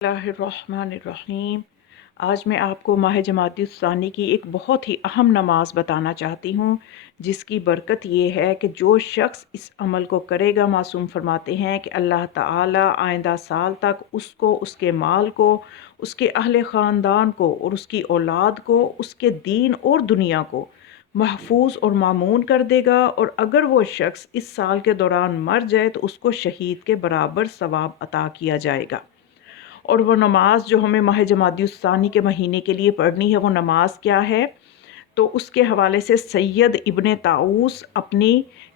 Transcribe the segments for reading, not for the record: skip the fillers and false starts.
बिस्मिल्लाहिर्रहमानिर्रहीम। आज मैं आपको माह जमाती उस्सानी की एक बहुत ही अहम नमाज बताना चाहती हूँ, जिसकी बरकत ये है कि जो शख्स इस अमल को करेगा, मासूम फरमाते हैं कि अल्लाह ताला आइंदा साल तक उसको, उसके माल को, उसके अहले ख़ानदान को और उसकी औलाद को, उसके दीन और दुनिया को महफूज और मामून कर देगा। और अगर वो शख्स इस साल के दौरान मर जाए तो उसको शहीद के बराबर सवाब अता किया जाएगा। और वो नमाज जो हमें माह जमाती उस्सानी के महीने के लिए पढ़नी है, वो नमाज क्या है? तो उसके हवाले से सैयद इब्ने ताऊस अपनी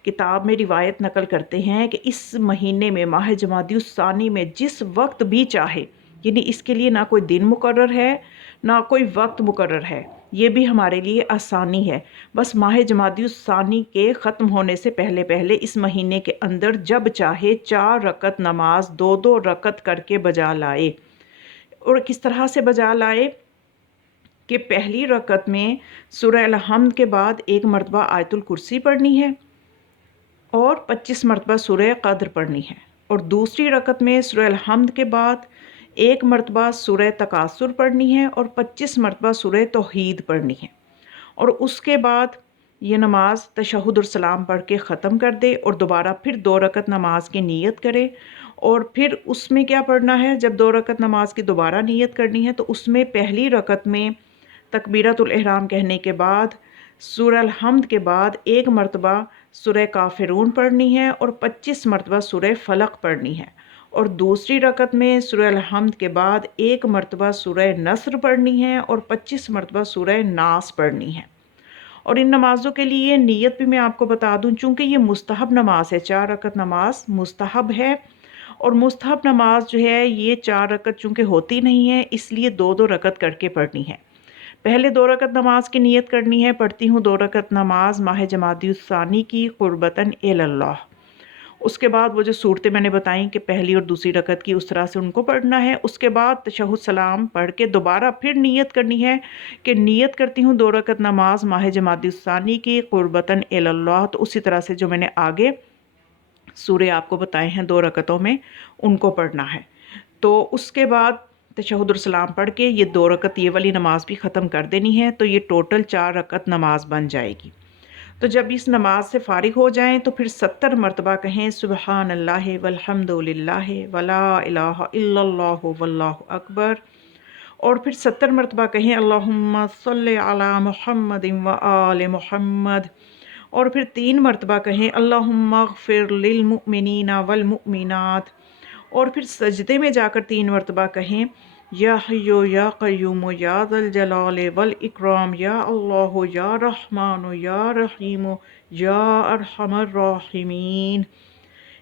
किताब में रिवायत नकल करते हैं कि इस महीने में माह जमाती उस्सानी में जिस वक्त भी चाहे, यानी इसके लिए ना कोई दिन मुकर्रर है ना कोई वक्त मुकर्रर है, ये भी हमारे लिए आसानी है। बस माह जमाती उस्सानी के ख़त्म होने से पहले पहले इस महीने के अंदर जब चाहे 4 रकत नमाज 2-2 रकत करके बजा लाए। और किस तरह से बजा लाए कि पहली रकत में सूरह अल-हम्द के बाद 1 मरतबा आयतुल कुर्सी पढ़नी है और 25 मरतबा सूरह क़द्र पढ़नी है। और दूसरी रकत में सूरह अल-हम्द के बाद 1 मरतबा सूरह तकासुर पढ़नी है और 25 मरतबा सूरह तौहीद पढ़नी है। और उसके बाद ये नमाज तशहुद और सलाम पढ़ के ख़त्म कर दे और दोबारा फिर 2 रकत नमाज की नीयत करे। और फिर उसमें क्या पढ़ना है, जब 2 रकत नमाज की दोबारा नीयत करनी है तो उसमें पहली रकत में तकबीरतुल इहराम कहने के बाद सूरह अल-हम्द के बाद 1 मरतबा सूरह काफ़िरून पढ़नी है और 25 मरतबा सूरह फलक पढ़नी है। और दूसरी रकत में सूरह अल-हम्द के बाद 1 मरतबा सूरह नस्र पढ़नी है और 25 मरतबा सूरह नास पढ़नी है। और इन नमाज़ों के लिए नीयत भी मैं आपको बता दूं, चूँकि ये मुस्तहब नमाज है, 4 रकत नमाज मुस्तहब है। और मुस्तहब नमाज जो है ये 4 रकत चूँकि होती नहीं है, इसलिए 2-2 रकत करके पढ़नी है। पहले 2 रकत नमाज की नीयत करनी है। पढ़ती हूँ 2 रकत नमाज माह जमाती उस्सानी की कुर्बतन इलल्लाह। उसके बाद वो जो सूरतें मैंने बताई कि पहली और दूसरी रकत की, उस तरह से उनको पढ़ना है। उसके बाद तशहुद सलाम पढ़ के दोबारा फिर नीयत करनी है कि नीयत करती हूँ 2 रकत नमाज माह जमाती उस्सानी की कुर्बतन इलल्लाह। तो उसी तरह से जो मैंने आगे सूरे आपको बताए हैं 2 रकतों में, उनको पढ़ना है। तो उसके बाद तशहुद और सलाम पढ़ के ये 2 रकत ये वाली नमाज भी ख़त्म कर देनी है। तो ये टोटल 4 रकत नमाज बन जाएगी। तो जब इस नमाज से फ़ारिग हो जाएं तो फिर 70 मरतबा कहें सुबहानल्लाहि वल्हम्दुलिल्लाहि वला इलाहा इल्लल्लाहु वल्लाहु अकबर। और फिर 70 मरतबा कहें अल्लाहुम्मा सल्लि अला मुहम्मदिन व आले मुहम्मद। और फिर 3 मरतबा कहें अल्लाहुम्मा अग़फ़िर लिल मुअमिनीना वल मुअमिनात। और फिर सजदे में जाकर 3 मरतबा कहें या हय्यु या क़य्यूम या ज़ल जलाल वल इकराम या अल्लाह या रहमान या रहीम या अरहमर राहिमीन।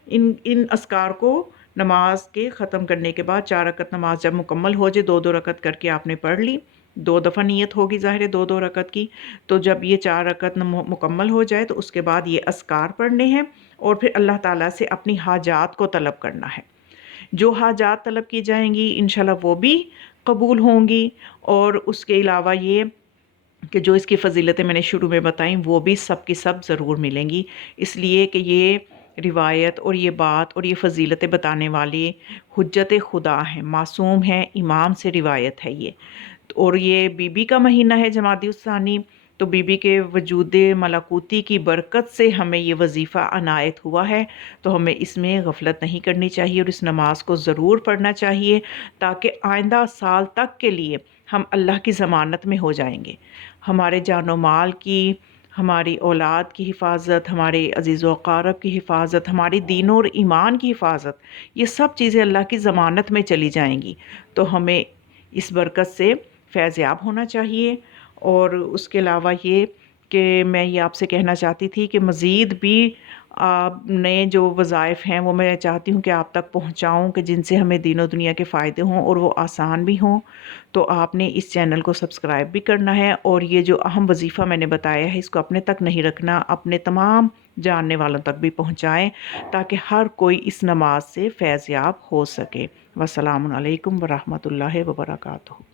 इन इन अस्कार को नमाज के ख़त्म करने के बाद 4 रकत नमाज जब मुकम्मल हो जाए, 2-2 रकत करके आपने पढ़ ली, 2 दफ़ा नियत होगी ज़ाहिर है 2-2 रकत की। तो जब ये 4 रकत मुकम्मल हो जाए तो उसके बाद ये अस्कार पढ़ने हैं और फिर अल्लाह ताला से अपनी हाजात को तलब करना है। जो हाजात तलब की जाएंगी इंशाल्लाह वो भी कबूल होंगी। और उसके अलावा ये कि जो इसकी फ़जीलतें मैंने शुरू में बताई वो भी सब की सब ज़रूर मिलेंगी। इसलिए कि ये रिवायत और ये बात और ये फ़जीलतें बताने वाले हुज्जत खुदा हैं, मासूम हैं, इमाम से रिवायत है ये। और ये बीबी का महीना है जमाती उस्सानी, तो बीबी के वजूद मलाकूती की बरकत से हमें ये वजीफ़ा अनायत हुआ है। तो हमें इसमें गफलत नहीं करनी चाहिए और इस नमाज को ज़रूर पढ़ना चाहिए, ताकि आइंदा साल तक के लिए हम अल्लाह की ज़मानत में हो जाएंगे। हमारे जानो माल की, हमारी औलाद की हिफाजत, हमारे अज़ीज़ व अक़ारब की हिफाजत, हमारी दीन और ईमान की हिफाजत, ये सब चीज़ें अल्लाह की ज़मानत में चली जाएंगी। तो हमें इस बरकत से फैज़याब होना चाहिए। और उसके अलावा ये कि मैं ये आपसे कहना चाहती थी कि मज़ीद भी आपने जो वज़ाइफ़ हैं वो मैं चाहती हूँ कि आप तक पहुँचाऊँ, कि जिनसे हमें दीन और दुनिया के फ़ायदे हों और वो आसान भी हों। तो आपने इस चैनल को सब्सक्राइब भी करना है और ये जो अहम वजीफ़ा मैंने बताया है इसको अपने तक नहीं रखना, अपने तमाम जानने वालों तक भी पहुँचाएँ, ताकि हर कोई इस नमाज से फैज़याब हो सके। वस्सलामु अलैकुम व रहमतुल्लाहि व बरकातुहू।